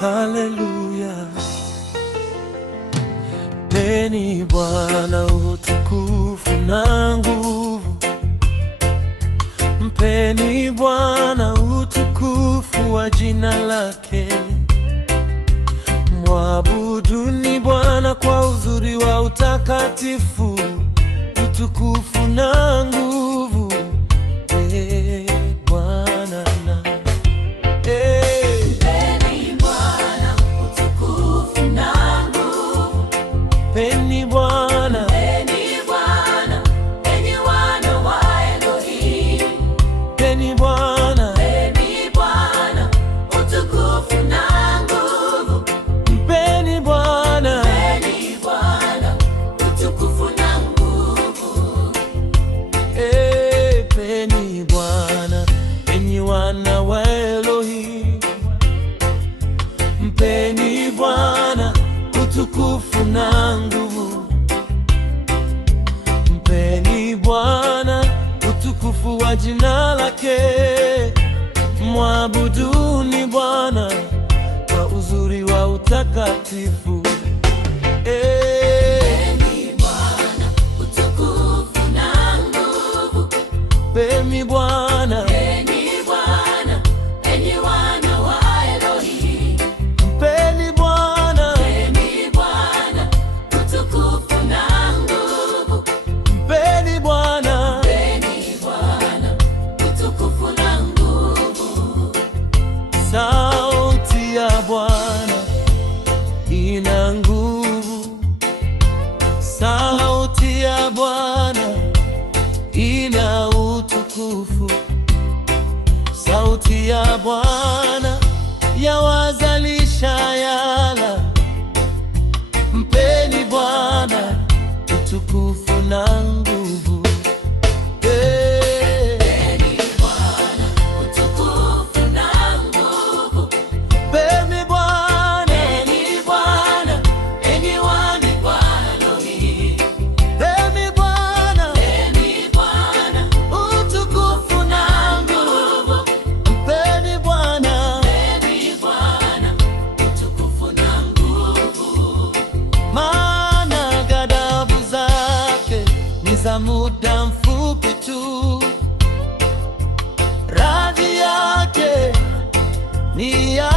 Haleluya. Mpeni Bwana utukufu na nguvu. Mpeni Bwana utukufu wa jina lake. Mwabuduni Bwana kwa uzuri wa utakatifu, utukufu na nguvu. Bwana na Mpeni Bwana utukufu na nguvu. Mpeni Bwana, Mpeni Bwana, enyi wana wa Elohim. mpeni Bwana, Mpeni Bwana utukufu na nguvu. mpeni Bwana, Mpeni Bwana utukufu na nguvu. mpeni Bwana, enyi wana wa Elohim. Mpeni Bwana utukufu na nguvu. Mpeni Bwana utukufu wa jina lake. Mwabuduni Bwana kwa uzuri wa utakatifu. Mpeni Bwana utukufu na nguvu. Mpeni Bwana, Mpeni Bwana, enyi wana wa Elohim. mpeni Bwana, Mpeni Bwana utukufu na nguvu. mpeni Bwana. Mpeni Bwana utukufu na nguvu. Sauti ya Bwana ina nguvu. Sauti ya Bwana ina utukufu. Sauti ya Bwana yawazalisha yala. Mpeni Bwana utukufu na nguvu. Mpeni Bwana utukufu na nguvu. Mpeni Bwana, Mpeni Bwana, enyi wana wa Elohim. mpeni Bwana Mpeni Bwana utukufu na nguvu. Mpeni Bwana, Mpeni Bwana utukufu na nguvu. maana ghadhabu zake ni za muda mfupi tu, radhi yake ni ya